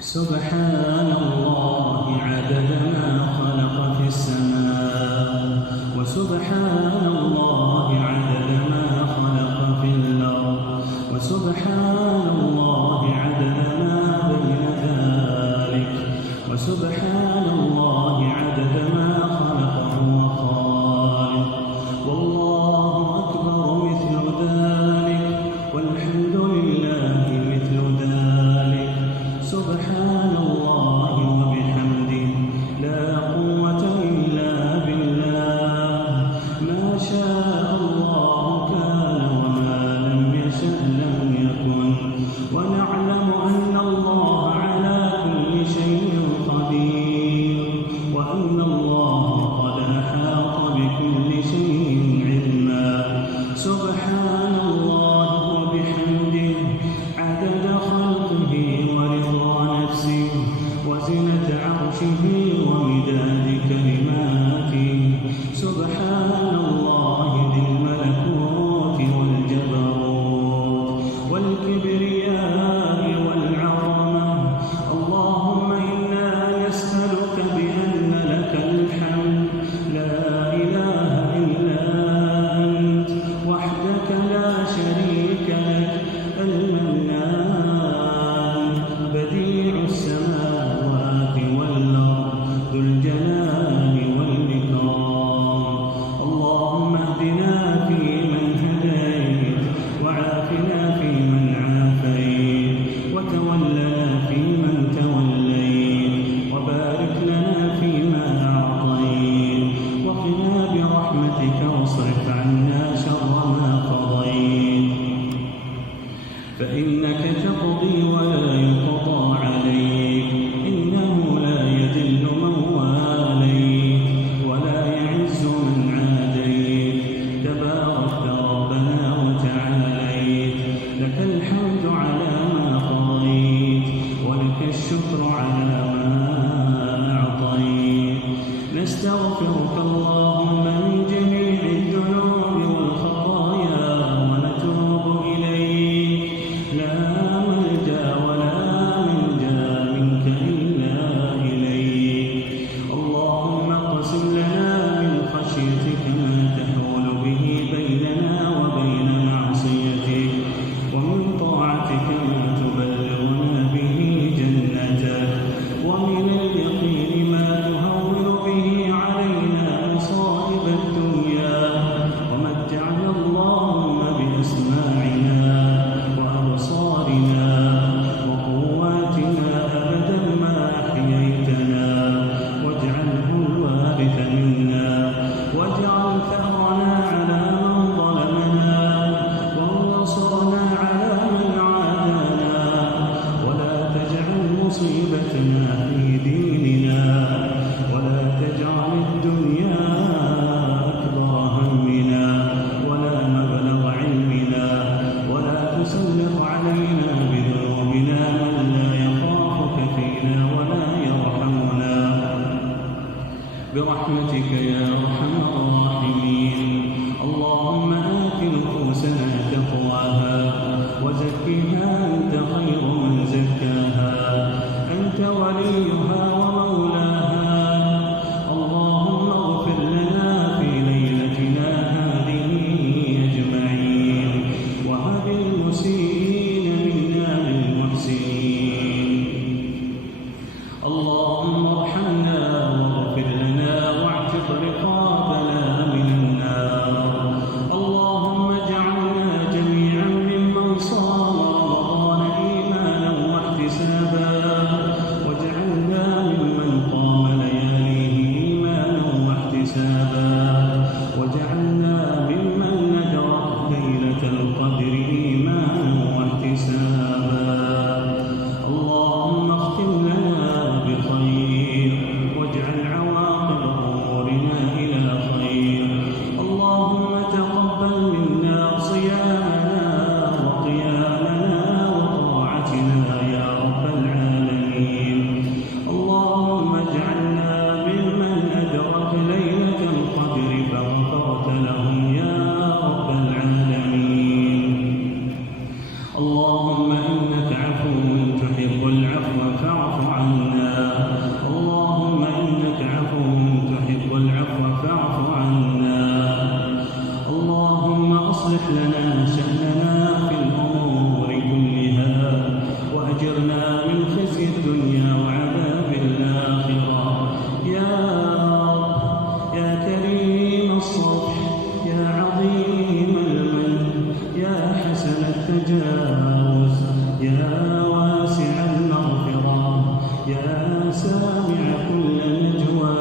سبحان الله عدد ما خلق في السماء، وسبحان الله عدد ما خلق في الأرض، وسبحان الله عدد ما بين ذلك، وسبحان الله عدد ما خلق هو خالق، والله أكبر مثل ذلك، والحمد لله مثل ذلك. سبحان الله وبحمده، لا قوة إلا بالله، ما شاء الله كان وما لم يشأ لم يكن، ونعلم أن الله على كل شيء قدير، وأن الله قد أحاط بكل شيء علما. سبحان الله وبحمده عدد خلقه ورضا نفسه وزنة عرشه ومداد كلماته. سبحان الله ذي الملكوت والجبروت والكبرياء والعظمة. اللهم إنا نسألك بأن لك الحمد، لا إله إلا أنت وحدك لا شريك لك، المنان بديع السماوات والأرض ذو الجلال والإكرام. اللهم اهدنا فيمن هديت، وعافنا فيمن عافيت، وتولنا فيمن توليت، وبارك لنا فيما أعطيت، وقنا برحمتك واصرف عنا شر ما قضيت، فإنك تقضي ولا يقضى عليك، إنه لا يذل من واليت ولا يعز من عاديت، تباركت ربنا وتعاليت، لك الحمد على ما قضيت، ولك الشكر على ما أعطيت. نستغفرك اللهم من جميع الذنوب والخطايا ونتوب إليك، لا ملجأ ولا منجا منك إلا إليك. اللهم اقسم لنا من خشيتك ما تحول به بيننا وبين معصيتك، ومن طاعتك ما تبلغنا به جنتك، ومن اليقين ما تهون به علينا مصائب الدنيا، ومتعنا اللهم بأسماعنا وأبصارنا وقواتنا أبدا ما أحييتنا، واجعله الوارث منا، واجعل ثأرنا على من ظلمنا، وانصرنا على من عادانا، ولا تجعل مصيبتنا في ديننا، ولا تجعل الدنيا أكبر همنا ولا مبلغ علمنا، ولا تسلط علينا بذنوبنا من لا يخافك فينا ولا يرحمنا، برحمتك يا أرحم الراحمين. اللهم آت نفوسنا تقواها وزكها أنت خير من زكاها، أنت وليها ومولاها وأجرنا من خزي الدنيا وعذاب الآخرة. يا رب يا كريم الصفح، يا عظيم المن، يا حسن التجاوز، يا واسع المغفرة، يا سامع كل نجوى،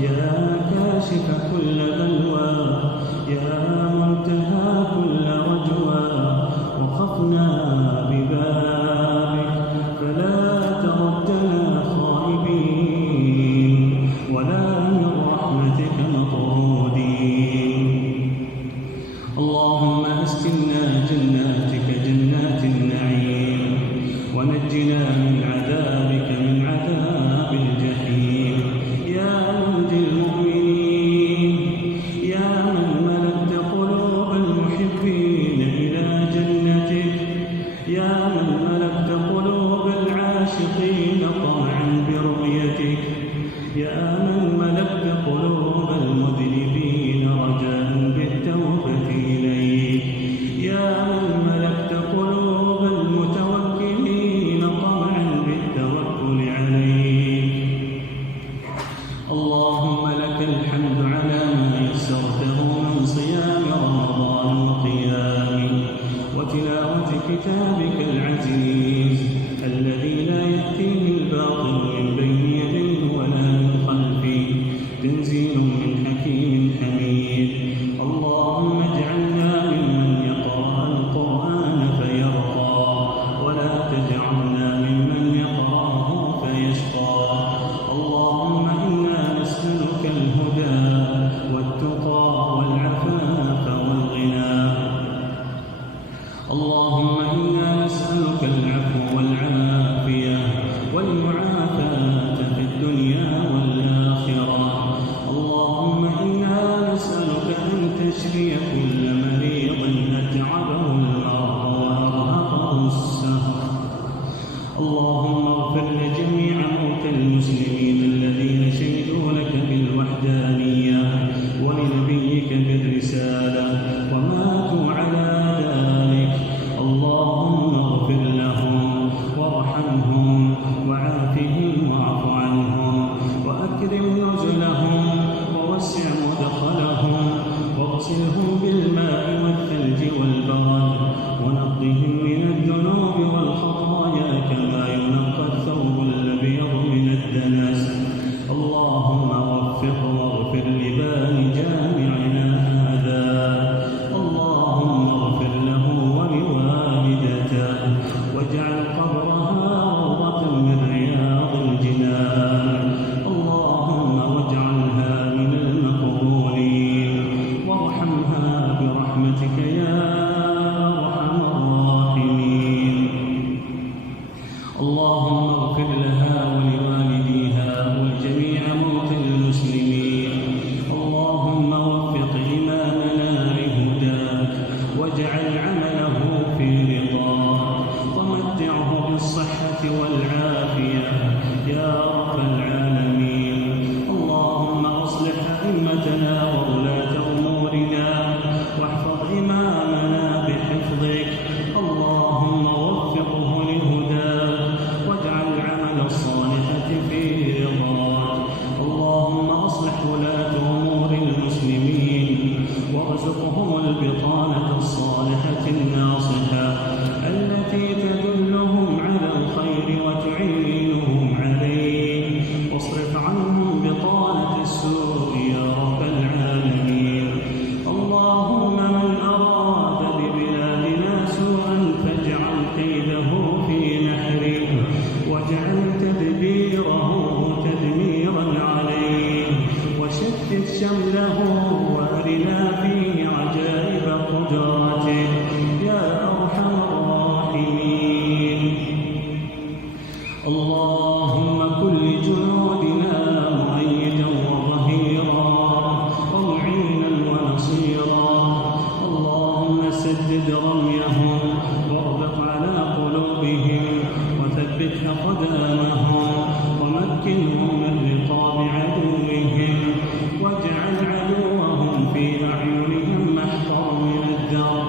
يا كاشف كل بلوى، يا منتهى كل رجوى. وقفنا ببابك فلا تردنا خائبين ولا من رحمتك مطرودين. اللهم اسكننا جناتك جنات النعيم، ونجنا من عذابك من عذاب الجحيم. يا منجي المؤمنين، يا من ملكت قلوب المحبين إلى جنتك، يا من ملكت قلوب العاشقين طمعا برؤيتك، يا من ملكت قلوب المذنبين رجاء بالتوبة إليك، يا من ملكت قلوب المتوكلين طمعا بالتوكل عليك. اللهم لك الحمد على ما يسرته من صيام رمضان وقيامه وتلاوة كتابك العزيز الذي لا يأتيه الباطل من بين يديه ولا من خلفه، تنزيل من حكيم حميد. اللهم اجعلنا ممن يقرأ القرآن فيرقى، ولا تجعلنا ممن يقرأه فيشقى. اللهم إنا نسألك الهدى والتقى والعفاف والغنى. اللهم إنا نسألك العفو والعافية والمعافاة في الدنيا والآخرة. اللهم إنا نسألك أن تشفي كل مريض أتعبه المرض وأرهقه السهر. اللهم اغفر لجميع موتى المسلمين الذين شهدوا لك بالوحدانية ولنبيك بالرسالة وماتوا على ذلك. اللهم اغفر لهم وارحمهم وعافهم واعف عنهم وأكرم نزلهم ووسع مدخلهم واغسلهم بالماء والثلج والبرد ونقهم من الذنوب والخطايا كما ينقى الثوب الأبيض من الدنس. اللهم وفق واغفر لباني جامعنا هذا. اللهم اغفر له ولوالدته واجعل قبرها روضة من رياض الجنان. اللهم واجعلها من المقبولين وارحمها برحمتك يا أرحم الراحمين. اللهم اغفر لها ولوالديها ولجميع موتى المسلمين. اللهم وفق إمامنا لهداك واجعل عمله في رضاك ومتعه بالصحة والعافية يا رب العالمين. اللهم أصلح أئمتنا وولاة أمورنا واحفظ إمامنا بحفظك. اللهم وفقه لهداك واجعل العمل الصالحة في رضاك. اللهم أصلح ولاة أمور المسلمين وارزقهم البطانة الصالحة الناصحة التي تدلهم على الخير وتعينهم عليه، واصرف عنهم بطانة السوء يا رب العالمين. اللهم من أراد ببلادنا سوءا فاجعل كيده في نحره واجعل تدبيره تدميرا عليه وشتت شمله وأرنا فيه عجائب قدرتك يا أرحم الراحمين. اللهم كن لجنودنا مؤيدا وظهيرا ومعينا ونصيرا. اللهم سدد رميهم واربط على قلوبهم وثبت أقدامهم ومكنهم من رقاب عدوهم واجعل عدوهم في أعينهم محضرا من الدار.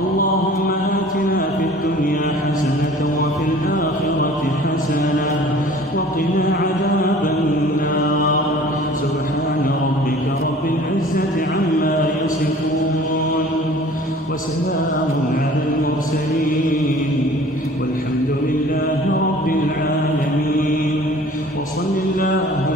اللهم آتنا في الدنيا حسنة وفي الآخرة وصل الله